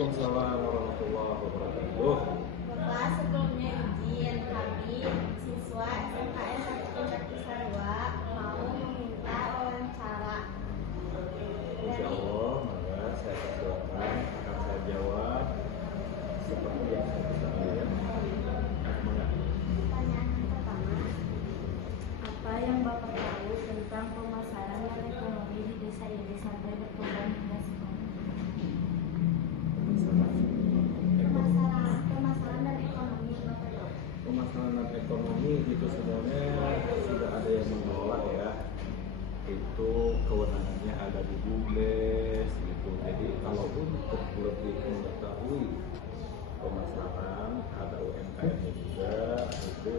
Waalaikumsalam warahmatullahi wabarakatuh. Bapak, sebelumnya izin kami siswa SMKN 1 Puncak Cisarua mau meminta wawancara. Insya Allah, maka saya persilakan akan saya jawab seperti yang saya bisa ya. Semangat. Pertanyaan yang pertama, apa yang Bapak tahu tentang pemasaran dan ekonomi di desa ini sampai berkembang hingga sekarang? Pemasaran dan ekonomi yang Bapak tahu. Pemasaran dan ekonomi itu sebenarnya sudah ada yang mengelola ya. Itu kewenangannya ada di BUMDes gitu. Jadi kalau untuk lebih mengetahui pemasaran ada UMKM-nya juga, itu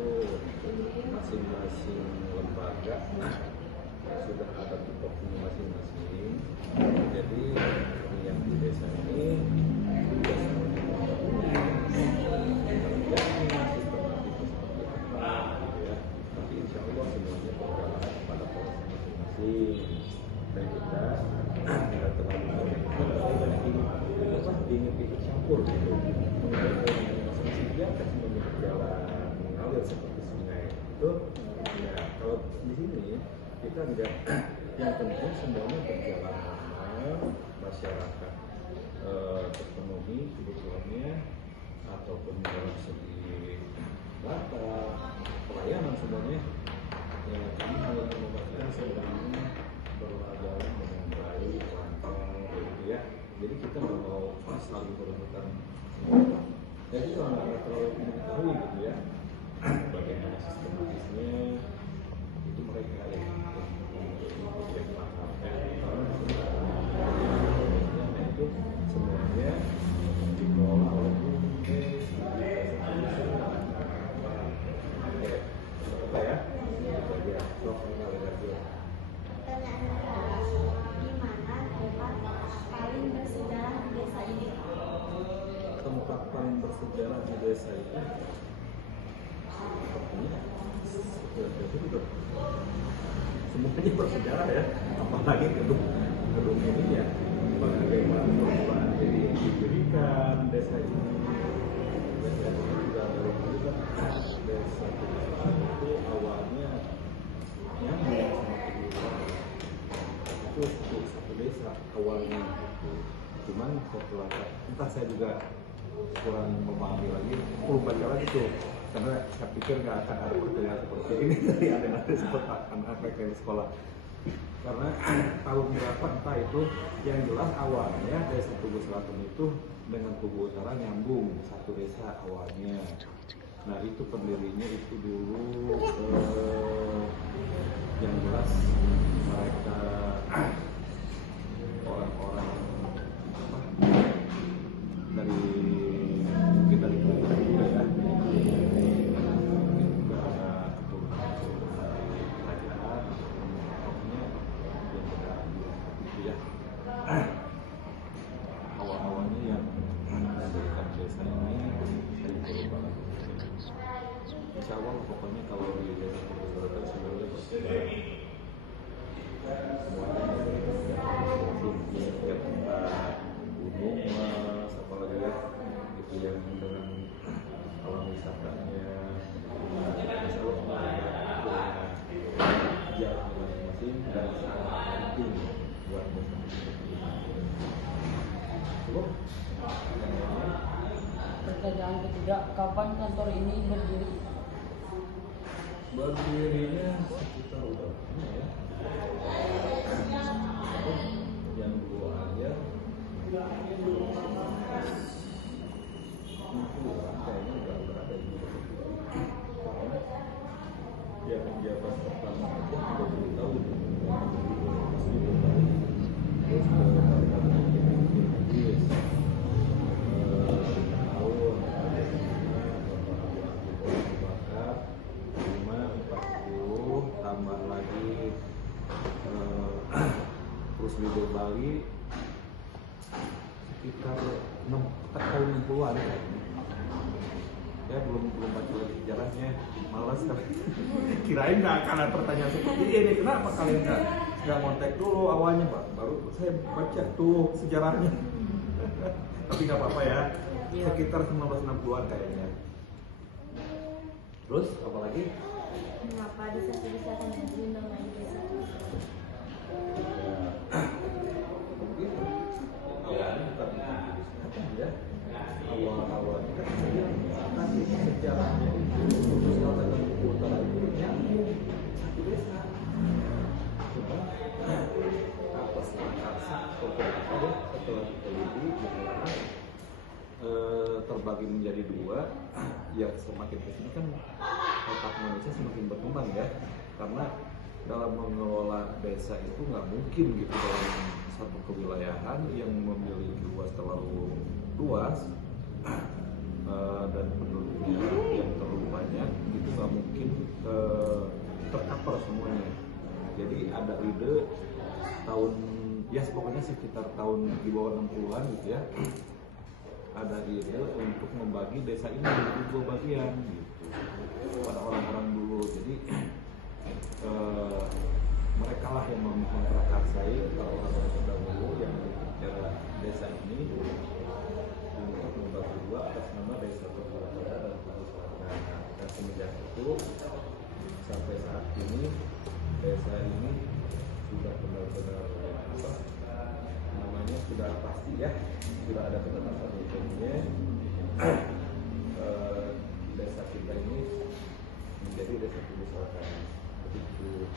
masing-masing lembaga sudah ada tupoksinya masing-masing. Jadi yang di desa ini sudah semuanya mengetahui kerjanya, sistematika seperti apa gitu ya. Tapi insya Allah semuanya berjalan pada proses masing-masing. Dan kita tidak terlalu ingin ikut campur gitu. Masing-masing biarkan semuanya berjalan mengalir seperti sungai itu. Ya, kalau di sini kita tidak yang penting semuanya berjalan aman, masyarakat terpenuhi kebutuhannya ataupun dalam segi data pelayanan semuanya ya, kami hanya memastikan semuanya berjalan dengan baik, lancar gitu ya. Jadi kita nggak mau saling berebutan semua. Ya kita nggak terlalu mengetahui gitu ya bagaimana sistematisnya, itu mereka yang paham ya. Karena itu semuanya dikelola oleh BUMDes. Oke, apa ya? Itu aja. Sok sekali lagi. Pertanyaan kedua, di mana tempat paling bersejarah di desa ini? Tempat paling bersejarah di desa itu sepertinya semuanya bersejarah ya, apalagi gedung ini ya, bagaimana perubahan jadi didirikan desa ini. Desa ini juga dari dulu kan desa itu awalnya nyambung sama kedua itu satu desa awalnya, cuman setelah entah saya juga kurang memahami lagi, belum baca lagi tuh, karena saya pikir nggak akan ada pertanyaan seperti ini dari adik-adik seperti anak-anak di sekolah. Karena tahun berapa entah itu, yang jelas awalnya desa Tugu Selatan itu dengan Tugu Utara nyambung satu desa awalnya. Nah itu pendirinya itu dulu yang jelas mereka orang-orang dari mungkin dari Belanda juga ya, mungkin juga ada keturunan dari kerajaan, pokoknya yang berada itu ya. Awal-awalnya yang mendirikan desa ini dari Pulau Barat. Insya Allah pokoknya kalau di desa Pulau Barat semuanya bersejarah. Semuanya dari tempat gunung mas, apalagi ya itu yang dengan alam wisatanya. Insya Allah punya jalan masing-masing dan sangat penting buat Coba. Pertanyaan ketiga, kapan kantor ini berdiri? Berdirinya sekitar udah lama ya. Yang dua aja kayaknya udah berada di karena yang menjabat pertama aja 30 tahun terus tambah lagi terus di Bali sekitar 6 tahun 60-an ya, belum baca lagi sejarahnya, malas kan. Kirain nggak akan ada pertanyaan seperti ini, kenapa kalian nggak ngontek dulu awalnya Pak, baru saya baca tuh sejarahnya. Tapi nggak apa-apa ya. Iya. Sekitar 1960-an kayaknya. Terus apa lagi? Mengapa desa-desa negeri namanya desa? Mungkin awalnya bukan kesehatan ya. Awalnya kan nanti sejarahnya itu khusus Selatan dan Utara itu nyambung satu desa. Cuma apa setelah setelah diteliti bahwa terbagi menjadi dua, ya semakin kesini kan otak manusia semakin berkembang ya, karena dalam mengelola desa itu nggak mungkin gitu dalam satu kewilayahan yang memiliki luas terlalu luas dan penduduknya yang terlalu banyak itu nggak mungkin tercover semuanya. Jadi ada ide tahun ya pokoknya sekitar tahun di bawah 60-an gitu ya, ada ide untuk membagi desa ini menjadi dua bagian gitu pada orang-orang dulu. Jadi mereka lah yang memprakarsai orang-orang terdahulu yang bicara desa ini untuk membagi dua atas nama Desa Tugu Utara dan Tugu Selatan. Dan semenjak itu sampai saat ini desa ini sudah benar-benar apa namanya sudah pasti ya, sudah ada penetapan hukumnya. Desa kita ini menjadi Desa Tugu Selatan. Begitu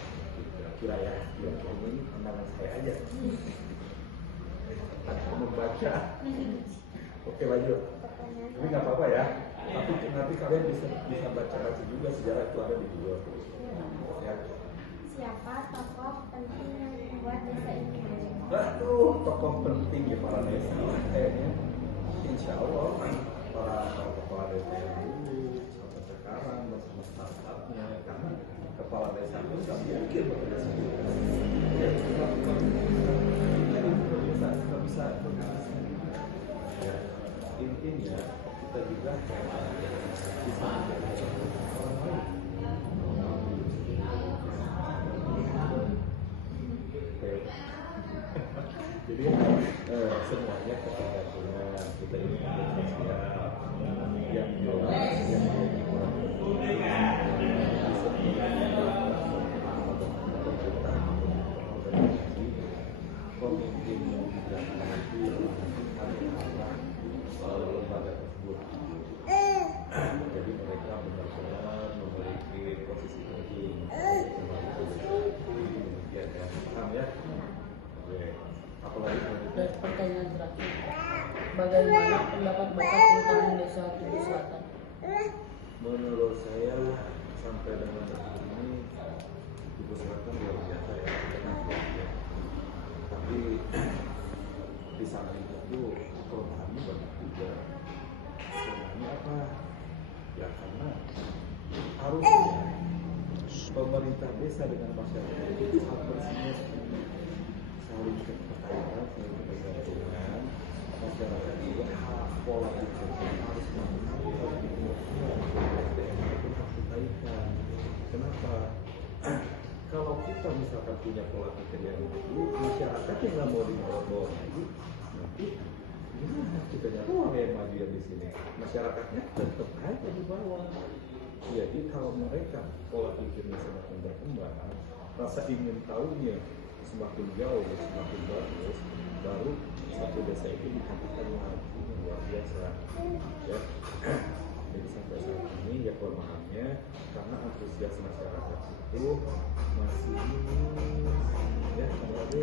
kira-kira ya, ini pandangan saya aja. Ada membaca. Oke lanjut. Ini nggak apa-apa ya. Tapi nanti kalian bisa baca juga sejarah itu ada di Google. Ya. Siapa tokoh penting yang membuat desa ini? Aduh, tokoh penting ya para desa kayaknya. Insya Allah para kepala desa yang dulu sampai sekarang bersama startupnya, karena kepala desa itu nggak mungkin bekerja sendiri. Ya, nggak bisa bekerja sendiri. Ya, intinya kita juga bisa menjadi orang lain. Jadi semuanya ketergantungan kita ini sosial yang jelas yang pemimpin yang tidak mengerti lembaga tersebut. Jadi mereka benar-benar memiliki posisi penting. Demikian ya, paham ya? Oke. Apalagi Dan pertanyaan terakhir, bagaimana pendapat Bapak tentang Desa Tugu Selatan? menurut saya sampai dengan detik ini Tugu Selatan luar biasa ya, kenapa ya? Tapi di samping itu kelemahannya banyak juga. Kelemahannya apa? Ya karena harusnya pemerintah desa dengan masyarakat itu harusnya saling keterkaitan, saling ketergantungan. Masyarakat juga pola pikir harus dikaitan. Kenapa? Kalau kita misalkan punya pola pikir yang itu, masyarakat yang nggak mau dibawa lagi, nanti gimana kita nyari yang maju yang di sini? Masyarakatnya tetap aja di bawah. Jadi kalau mereka pola pikirnya semakin berkembang, rasa ingin tahunya semakin jauh, semakin bagus, baru satu desa itu dikatakan lagi luar biasa. Ya. Jadi sampai saat ini ya kelemahannya karena antusias masyarakat itu masih ya ada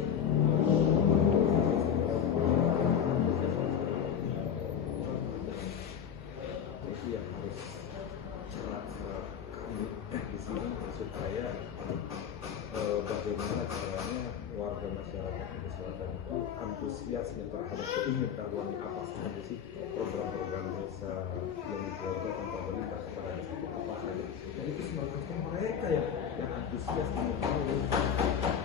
itu yang harus cara kami di sini supaya bagaimana caranya warga masyarakat di selatan itu antusiasnya terhadap keingintahuan apa saja sih program-program desa yang dilakukan pemerintah kepada desa itu apa saja. Jadi itu semacam mereka yang antusias ingin tahu.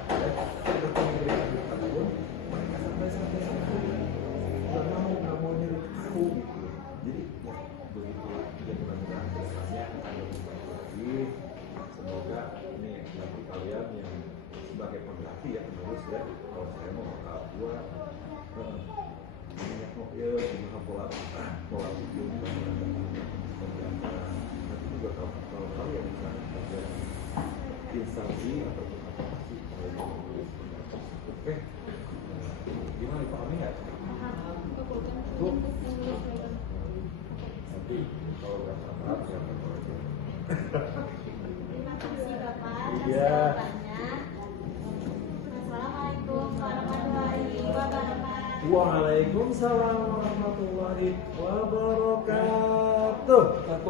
Ya, kita memberikan pengetahuan mereka sampai situ nggak mau nyari tahu gitu. Jadi ya begitulah. Ya mudah-mudahan kedepannya akan lebih baik lagi. Semoga ini nanti kalian yang sebagai pemerhati ya penerus ya, kalau saya mau bakal buat banyak mau ya hal-hal yang bisa ada instansi ataupun aplikasi. Oke, gimana dipahami nggak? Bu, nanti kalau nggak paham ya aja. Terima kasih Bapak atas Iya. jawabannya. Assalamualaikum warahmatullahi wabarakatuh. Waalaikumsalam warahmatullahi wabarakatuh.